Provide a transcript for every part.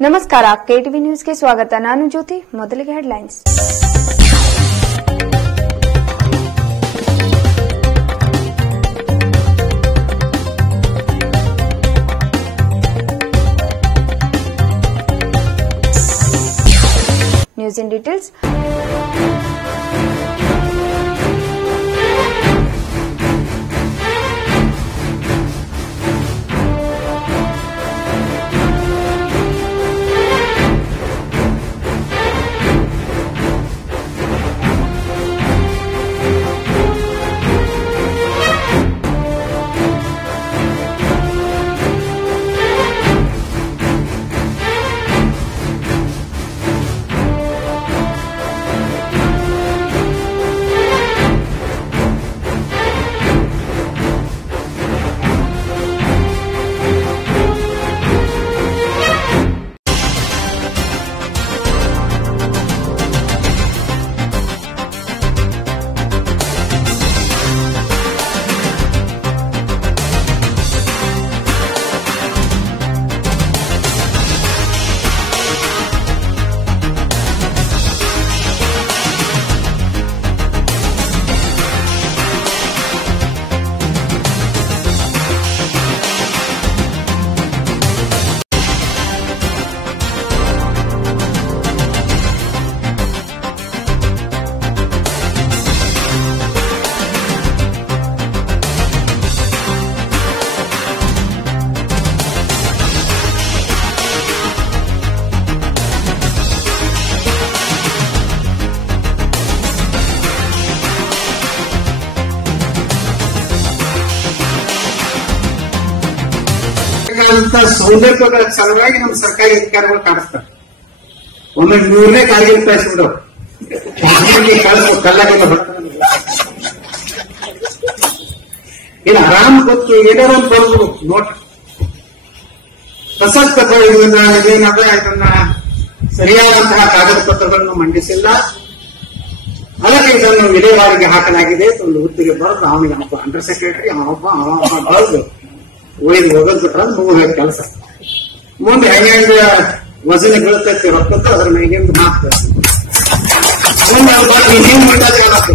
ನಮಸ್ಕಾರ ಕೆಟಿವಿ ನ್ಯೂಸ್ಗೆ ಸ್ವಾಗತ ನಾನು ಜ್ಯೋತಿ ಮೊದಲಿಗೆ ಹೆಡ್ಲೈನ್ಸ್ ನ್ಯೂಸ್ ಇನ್ ಡೀಟೇಲ್ಸ್ ಅಂತ ಸೌಲಭ್ಯಗಳ ಸಲುವಾಗಿ ನಮ್ಮ ಸರ್ಕಾರಿ ಅಧಿಕಾರಿಗಳು ಕಾಣಿಸ್ತಾರೆ. ಒಮ್ಮೆ ನೂರನೇ ಕಾಲಿಗೆ ಕಳಿಸ್ಬಿಡು ಕಳಿಸ್ಬೇಕು ಕಲ್ಲಾಗೆಲ್ಲ ಬರ್ತಾನಿಲ್ಲ ಇನ್ನು ಆರಾಮ್ ಗೊತ್ತು ಏನಾರ ಒಂದು ಬರ್ಬೋದು ನೋಟ್ ಪ್ರಸಕ್ತ ಇದನ್ನ ಏನಾದ ಇದನ್ನ ಸರಿಯಾದಂತಹ ಕಾಗದ ಪತ್ರಗಳನ್ನು ಮಂಡಿಸಿಲ್ಲ. ಅದಕ್ಕೆ ಇದನ್ನು ವಿಲೇವಾರಿಗೆ ಹಾಕಲಾಗಿದೆ. ಒಂದು ಹುದ್ದೆಗೆ ಬರೋದು ಅವನಿಗೆ ಅಂಡರ್ ಸೆಕ್ರೆಟರಿ ಅವನೊಬ್ಬ ಅವನೊಬ್ಬ ಬರೆದು. ಒಯ್ದು ಹೋಗೋದ್ ಬಿಟ್ರೆ ಮುಗಿದ ಕೆಲಸ ಮುಂದೆ ಹೆಂಗ ವಜನ ಬೀಳ್ತೈತಿ ರೊಕ್ಕದ್ದು ಅದ್ರ ಮೇಗಿಂದ ಮಾತು ಮುಂದೆ ಅವ್ರು ಬಂದು ಇನ್ನೇನ್ ಮಾಡ್ತಾರೆ ಹೇಳಕ್ಕೆ.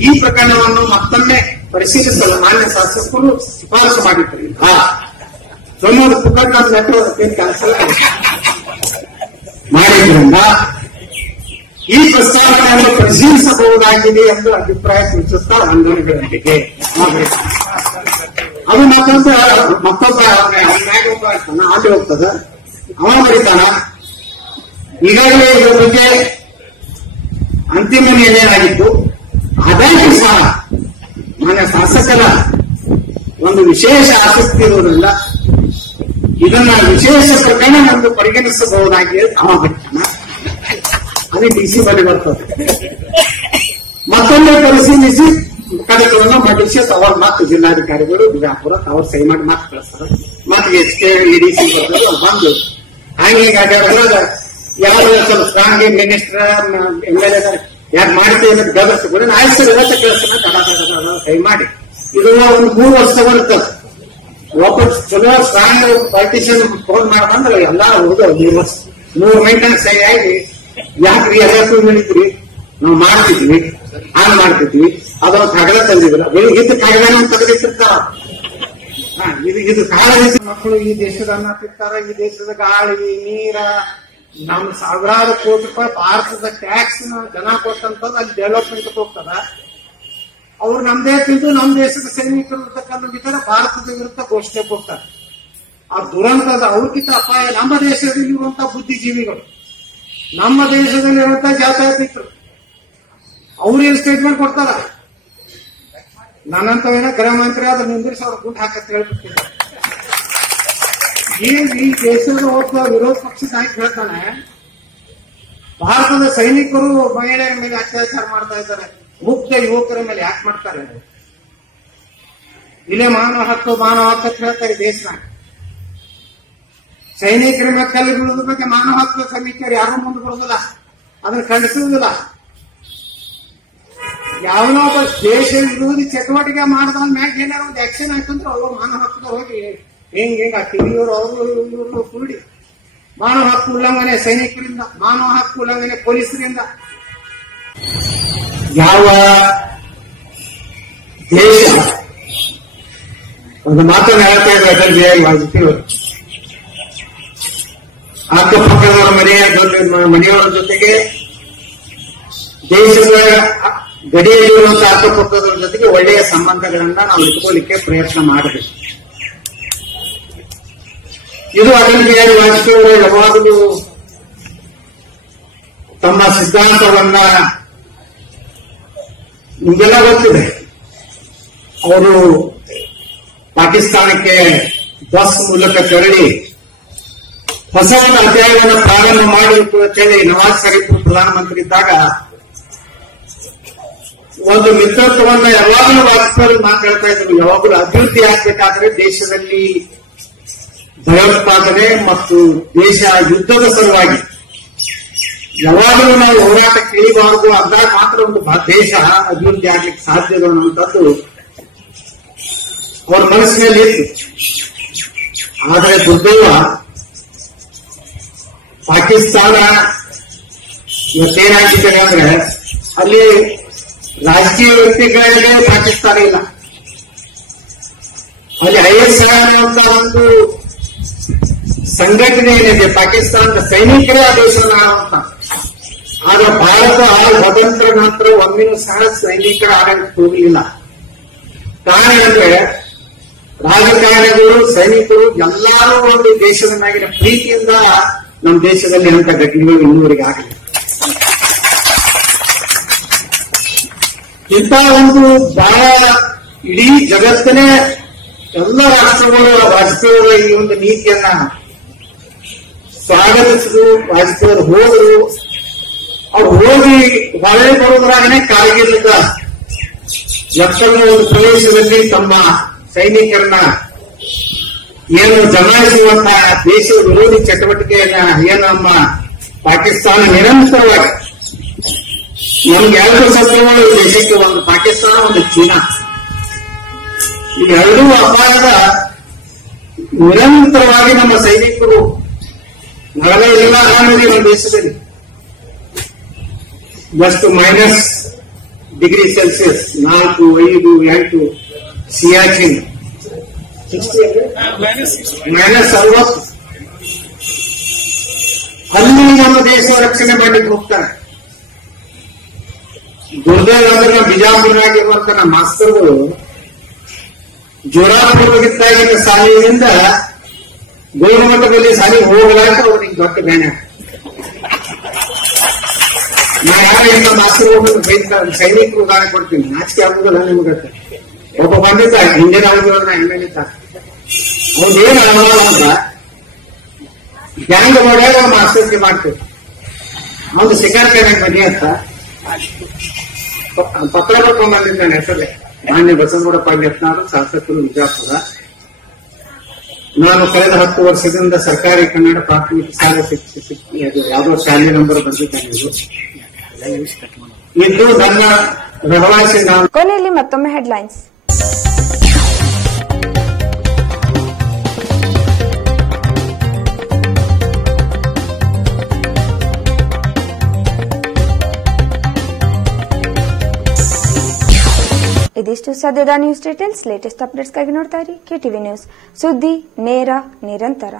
ಈ ಪ್ರಕರಣವನ್ನು ಮತ್ತೊಮ್ಮೆ ಪರಿಶೀಲಿಸಲು ಮಾನ್ಯ ಶಾಸಕರು ಶಿಫಾರಸು ಮಾಡಿದ್ದಾರೆ ಆ ಸೋಮವಾರ ಪುಕ್ಕಟ್ಟ ಮೆಟ್ರೋ ಕೆಲಸ ಮಾಡಿದ್ರಿಂದ ಈ ಪ್ರಸ್ತಾವನೆಯನ್ನು ಪರಿಶೀಲಿಸಬಹುದಾಗಿದೆ ಎಂದು ಅಭಿಪ್ರಾಯ ಸೂಚಿಸುತ್ತಾ ಆಂದೋಲನಗಳೊಂದಿಗೆ ಅದು ಮತ್ತೊಂದು ಮತ್ತೊಬ್ಬ ಆಚೆ ಹೋಗ್ತದ ಅವ ಬರೀತಾನ ಈಗಾಗಲೇ ಇದ್ರ ಬಗ್ಗೆ ಅಂತಿಮ ನಿರ್ಣಯ ಆಗಿತ್ತು ಆದಾಗ್ಯೂ ಸಹ ಮಾನ್ಯ ಶಾಸಕರ ಒಂದು ವಿಶೇಷ ಆಸಕ್ತಿ ಇರುವುದರಿಂದ ಇದನ್ನ ವಿಶೇಷ ಪ್ರಕರಣ ಒಂದು ಪರಿಗಣಿಸಬಹುದಾಗಿ ಅವ ಅದೇ ಅದು ಡಿಸಿ ಬಳಿ ಬರ್ತದೆ ಮತ್ತೊಮ್ಮೆ ಪರಿಶೀಲಿಸಿ ಕಾರ್ಯಕ್ರಮ ಮಂಡಿಸಿ ಅವ್ರ ಮತ್ತೆ ಜಿಲ್ಲಾಧಿಕಾರಿಗಳು, ಬಿಜಾಪುರ, ಅವ್ರು ಸಹಿ ಮಾಡಿ ಮತ್ತೆ ಕಳಿಸ್ತಾರೆ. ಮತ್ತೆ ಎಚ್ ಕೆ ಇಡಿಸಿ ಬಂದು ಹಂಗೆ ಯಾರು ಸ್ವಲ್ಪ strong minister M L A ಯಾರು ಮಾಡ್ತೀವಿ ಅನ್ನೋದು ಗದರ್ಸಿ ಕೂಡ ಆಯ್ತು ಸರ್ ಇವತ್ತು ಕಳಿಸ್ತಾನೆ ಸಹಿ ಮಾಡಿ. ಇದು ಒಂದು ಮೂರು ವರ್ಷ ಬರ್ತದೆ ಒಬ್ಬ ಚಲೋ ಸ್ಟ್ರಾಂಗ್ ಪಾಲಿಟಿಷಿಯನ್ ಫೋನ್ ಮಾಡ್ಬಂದ್ರೆ ಎಲ್ಲಾ ಹೋದ ಮೂರು ವರ್ಷ ಮೂರು ಮೈಂಟನ್ ಸರಿಯಾಗಿ ಯಾಕ್ರಿ ಎಲ್ಲಕ್ಕೂ ಹೇಳಿದ್ರಿ? ನಾವು ಮಾಡ್ತಿದ್ವಿ. ಹಾಗೆ ಮಾಡ್ತಿದ್ವಿ. ಅದನ್ನು ಕಾಗದ ತಂದಿದ್ರು. ಇದು ಕಾಗದನ ತೆಗೆದಿಟ್ಟಿರ್ತಾರ ಇದು ಇದು ಕಾಗದ ಮಕ್ಕಳು ಈ ದೇಶದ ಅನ್ನ ತಿಂತಾರ, ಈ ದೇಶದ ಗಾಳಿ ನೀರ. ನಮ್ ಸಾವಿರಾರು ಕೋಟಿ ರೂಪಾಯಿ ಭಾರತದ ಟ್ಯಾಕ್ಸ್ ಜನ ಕೊಟ್ಟಂತದ್ದು ಅಲ್ಲಿ ಡೆವಲಪ್ಮೆಂಟ್ ಹೋಗ್ತದ. ಅವ್ರು ನಮ್ದೇ ತಿಂದು ನಮ್ ದೇಶದ ಸೈನಿಕರು ಇರ್ತಕ್ಕಂಥ ಭಾರತದ ವಿರುದ್ಧ ಘೋಷಣೆ ಕೊಡ್ತಾರೆ. ಆ ದುರಂತದ ಅವ್ರಿಗಿಂತ ಅಪಾಯ ನಮ್ಮ ದೇಶದಲ್ಲಿ ಇರುವಂತಹ ಬುದ್ಧಿಜೀವಿಗಳು. ನಮ್ಮ ದೇಶದಲ್ಲಿರುವಂತಹ ಜಾತ್ಯತೀತರು. ಅವ್ರೇನ್ ಸ್ಟೇಟ್ಮೆಂಟ್ ಕೊಡ್ತಾರ? ನನ್ನಂತವೇನ ಗೃಹ ಮಂತ್ರಿ ಆದ್ರೆ ನಿಂದಿರಿಸಿ ಅವ್ರ ಗುಂಡು ಹಾಕತ್ ಏನ್ ಈ ದೇಶದ ಒಬ್ಬ ವಿರೋಧ ಪಕ್ಷ ನಾಯಕ ಹೇಳ್ತಾನೆ, ಭಾರತದ ಸೈನಿಕರು ಮಹಿಳೆಯರ ಮೇಲೆ ಅತ್ಯಾಚಾರ ಮಾಡ್ತಾ ಇದ್ದಾರೆ. ಮುಕ್ತ ಯುವಕರ ಮೇಲೆ ಯಾಕೆ ಮಾಡ್ತಾರೆ ಇಲ್ಲೇ ಮಾನವ ಹಕ್ಕು ಮಾನವ ಹಕ್ಕು ಅಂತ ಹೇಳ್ತಾರೆ ದೇಶ ಸೈನಿಕರ ಮೇಲೆ ಕಲ್ಲು ಬೀಳೋದ್ರ ಬಗ್ಗೆ ಮಾನವ ಹಕ್ಕು ಸಮಿತಿಯರು ಯಾರು ಮುಂದೆ ಬರೋದಿಲ್ಲ. ಅದನ್ನ ಖಂಡಿಸುವುದಿಲ್ಲ. ಯಾವನೋ ಒಬ್ಬ ದೇಶ ವಿರೋಧಿ ಚಟುವಟಿಕೆ ಮಾಡಿದ ಮ್ಯಾಗ ಏನಾರ ಒಂದು ಆಕ್ಷನ್ ಆಯ್ತು ಅವರು ಮಾನವ ಹಕ್ಕದ ಹೋಗಿ ಹೆಂಗ್ ಹೆಂಗ್ ಆ ಟಿವಿಯವರು ಅವರು ಇವರು ಕೂಡಿ. ಮಾನವ ಹಕ್ಕು ಉಲ್ಲಂಘನೆ ಸೈನಿಕರಿಂದ ಮಾನವ ಹಕ್ಕು ಉಲ್ಲಂಘನೆ ಪೊಲೀಸರಿಂದ. ಯಾವ ದೇಶ? ಒಂದು ಮಾತನ್ನು ಹೇಳ್ತಾ ಇದ್ರೆ ಅಟಲ್ ಬಿಹಾರಿ ವಾಜಪೇಯಿ ಅವರು ಅಕ್ಕಪಕ್ಕದವರ ಮನೆಯ ಮನೆಯವರ ಜೊತೆಗೆ ದೇಶದ ಗಡಿಯಲ್ಲಿರುವಂತಹ ಅಕ್ಕಪಕ್ಕದವ್ರ ಜೊತೆಗೆ ಒಳ್ಳೆಯ ಸಂಬಂಧಗಳನ್ನ ನಾವು ಇಟ್ಕೊಳ್ಳಿಕ್ಕೆ ಪ್ರಯತ್ನ ಮಾಡಬೇಕು. ಇದು ಅಟಲ್ ಬಿಹಾರಿ ವಾಜಪೇಯಿ ಯಾವಾಗಲೂ ತಮ್ಮ ಸಿದ್ಧಾಂತವನ್ನ ನಿಮಗೆಲ್ಲ ಗೊತ್ತಿದೆ. ಅವರು ಪಾಕಿಸ್ತಾನಕ್ಕೆ ಬಸ್ ಮೂಲಕ ತೆರಳಿ ಹೊಸ ಅಧ್ಯಾಯವನ್ನು ಪ್ರಾರಂಭ ಮಾಡಬೇಕು ಅಂತೇಳಿ ನವಾಜ್ ಶರೀಫ್ ಪ್ರಧಾನಮಂತ್ರಿ ಇದ್ದಾಗ ಒಂದು ಮಿತ್ರತ್ವವನ್ನ ಯಾವಾಗಲೂ ವಾಜಪೇಯಿ ಮಾತಾಡ್ತಾ ಇದ್ರು ಯಾವಾಗಲೂ ಅಭಿವೃದ್ಧಿ ಆಗ್ಬೇಕಾದ್ರೆ ದೇಶದಲ್ಲಿ ಭಯೋತ್ಪಾದನೆ ಮತ್ತು ದೇಶ ಯುದ್ಧದ ಸಲುವಾಗಿ ಯಾವಾಗಲೂ ನಾವು ಹೋರಾಟ ಇಳಿಬಾರದು ಅಂದಾಗ ಮಾತ್ರ ಒಂದು ದೇಶ ಅಭಿವೃದ್ಧಿ ಆಗ್ಲಿಕ್ಕೆ ಸಾಧ್ಯ ಅನ್ನುವಂಥದ್ದು ಅವರ ಮನಸ್ಸಿನಲ್ಲಿ ಇತ್ತು. ಆದರೆ ದುರ್ದೈವ ಪಾಕಿಸ್ತಾನ ಇವತ್ತೇನಾಗಿದೆ ಅಂದ್ರೆ ಅಲ್ಲಿ ರಾಜಕೀಯ ವ್ಯಕ್ತಿಗಳಿಗೆ ಪಾಕಿಸ್ತಾನ ಇಲ್ಲ. ಅಲ್ಲಿ ಐ ಎಸ್ ಅನ್ನುವಂತ ಒಂದು ಸಂಘಟನೆ ಏನಿದೆ, ಪಾಕಿಸ್ತಾನದ ಸೈನಿಕರೇ ಆ ಆಳುವಂತ ಆದ್ರೆ ಭಾರತ ಸ್ವತಂತ್ರ ನಂತರ ಒಂದಿನೂ ಸಹ ಸೈನಿಕರ ಆಡಳಿತ ಹೋಗಲಿಲ್ಲ ಕಾರಣ ಅಂದ್ರೆ ರಾಜಕಾರಣಿಗಳು, ಸೈನಿಕರು ಎಲ್ಲರೂ ಒಂದು ದೇಶದ ಮ್ಯಾಗಿನ ಪ್ರೀತಿಯಿಂದ ನಮ್ಮ ದೇಶದಲ್ಲಿ ಅಂತ ಘಟನೆಗಳು ಇನ್ನೂವರೆಗೆ ಆಗಲಿಲ್ಲ ಇಂಥ ಒಂದು ಬಹಳ ಇಡೀ ಜಗತ್ತನೇ ಎಲ್ಲ ರಾಷ್ಟ್ರಗಳು ವಾಜಪೇಯಿಯವರ ಈ ಒಂದು ನೀತಿಯನ್ನ ಸ್ವಾಗತಿಸಿದ್ರು ವಾಜಪೇಯಿಯವರು ಹೋದರು. ಅವ್ರು ಹೋಗಿ ಹೊಳೆ ಬರುವುದರಾಗನೆ ಕಾರ್ಗಿಲ್ದ ಲಕ್ಷಣ ಒಂದು ಪ್ರದೇಶದಲ್ಲಿ ತಮ್ಮ ಸೈನಿಕರನ್ನ ಏನು ಜಮಾಯಿಸುವಂತಹ ದೇಶ ವಿರೋಧಿ ಚಟುವಟಿಕೆಯನ್ನ ಏನು ನಮ್ಮ ಪಾಕಿಸ್ತಾನ ನಿರಂತರವಾಗಿ ನಮ್ಗೆ ಎರಡು ಶತ್ರುಗಳು ದೇಶಕ್ಕೆ ಒಂದು ಪಾಕಿಸ್ತಾನ, ಒಂದು ಚೀನಾ. ಈ ಎರಡೂ ಅಪಾಯದ ನಿರಂತರವಾಗಿ ನಮ್ಮ ಸೈನಿಕರು ಒಳಗೆ ಇಲ್ಲ ನಮ್ಮ ದೇಶದಲ್ಲಿ. ಜಸ್ಟ್ ಮೈನಸ್ ಡಿಗ್ರಿ ಸೆಲ್ಸಿಯಸ್ ನಾಲ್ಕು, ಐದು, ಎಂಟು ಸಿಯಾಚಿನ್ ಮೈನಸ್ ಅರವತ್ತು. ಅಲ್ಲಿ ನಮ್ಮ ದೇಶ ರಕ್ಷಣೆ ಮಾಡಲಿಕ್ಕೆ ಹೋಗ್ತಾರೆ. ದುರ್ದೈವ ಅಂದ್ರೆ ಬಿಜಾಪುರನಾಗಿರುವಂತ ನಮ್ಮ ಮಾಸ್ತರ್ಗಳು ಜೋರಾಪುರವಾಗಿದ್ದಾಗಿನ ಸಾಲಿನಿಂದ ಗೋಲ್ಮಟ್ಟದಲ್ಲಿ ಸಾಲಿ ಹೋಗಲಾಕ ಅವನಿಗೆ ದೊಡ್ಡ ಬೇನೆ ನಾ ಯಾರ ಇಂಥ ಮಾಸ್ತರ್ ಬೈತಾರೆ ಸೈನಿಕರು ಉದಾಹರಣೆ ಕೊಡ್ತೀನಿ. ನಾಚಿಕೆ ಆಗುದಿಲ್ಲ ನಿಮ್ಗೆ ಒಬ್ಬ ಬಂದಿದ್ದ, ಹಿಂದಿನ ಅವಧಿಗಳನ್ನ ಹೆಂಗಿದ್ದ ಅವನೇನು ಅನುಭವ ಅಂತ ಗ್ಯಾಂಗ್ ಮಾಡ್ಯಾಗ ಮಾಸ್ತರ್ಗೆ ಮಾಡ್ತೀವಿ. ಅವನು ಕೈನಾಗ ಬನ್ನಿ ಅಂತ. ಪ- ಪತ್ರ ಬರ್ಕೊಂಡ್ ಬಂದಿದ್ದಾನೆ ಹೆಸರೇ ಮಾನ್ಯ ಬಸವಗೌಡ ಯತ್ನಾರು ಶಾಸಕರು ವಿಜಾಪುರ. ನಾನು ಕಳೆದ ಹತ್ತು ವರ್ಷದಿಂದ ಸರ್ಕಾರಿ ಕನ್ನಡ ಪ್ರಾಥಮಿಕ ಶಾಲೆ ಶಿಕ್ಷಕ ಅದು ಯಾವುದೋ ಶಾಲೆ ನಂಬರ್ ಬಂದಿದ್ದಾನೆ ಇದು. ಇದು ನನ್ನ ರಹವಾಸಿ ನಾನು ಕೊನೆಯಲ್ಲಿ ಮತ್ತೊಮ್ಮೆ ಹೆಡ್ಲೈನ್ಸ್ ಇಷ್ಟು ಸದ್ಯದ ನ್ಯೂಸ್ ಡೀಟೇಲ್ಸ್ ಲೇಟೆಸ್ಟ್ ಅಪ್ಡೇಟ್ಸ್ಗಾಗಿ ನೋಡ್ತಾ ಇರಿ. ಕೆಟಿವಿ ನ್ಯೂಸ್ ಸುದ್ದಿ ನೇರ ನಿರಂತರ.